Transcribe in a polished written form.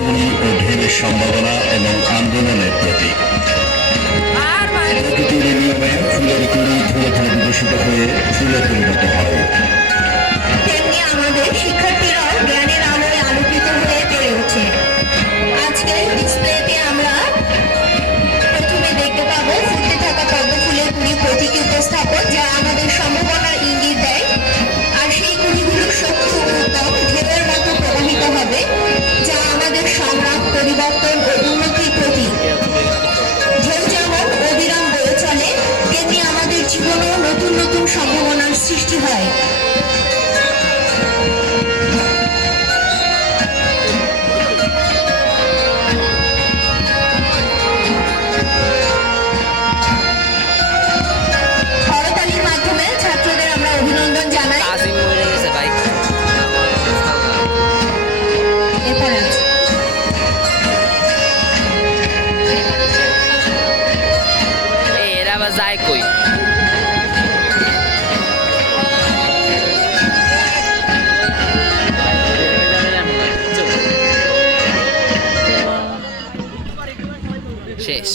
রমণী ও ঢেউয়ের সম্ভাবনা এবং আন্দোলনের প্রতীক। প্রকৃতির নিয়মে ফুলের কুড়ি ধীরে ধীরে বিকশিত হয়ে ফুলে পরিণত হয়। তেমনি আমাদের শিক্ষার্থীরাও জ্ঞানের আলোয় আলোকিত হয়ে বেড়ে ওঠে। আজকের ডিসপ্লেতে আমরা প্রথমে দেখতে পাবো ফুটতে থাকা পদ্ম ফুলের কুড়ি প্রতীকী উপস্থাপন, যা আমাদের সম্ভাবনার ইঙ্গিত দেয়। আর সেই কুড়িগুলো শক্তি ও উদ্যম ঢেউয়ের মতো প্রবাহিত হবে, যা আমাদের সংগ্রাম, পরিবর্তন ও উন্নতির প্রতীক। ঢেউ যেমন অবিরাম বয়ে চলে, তেমনি আমাদের জীবনেও নতুন নতুন সম্ভাবনার সৃষ্টি হয়। করতালির মাধ্যমে ছাত্রদের আমরা অভিনন্দন জানাই। তাজিম মরে গেছে ভাই। এরপরে আছে এরা আবার যায় কই? শেষ।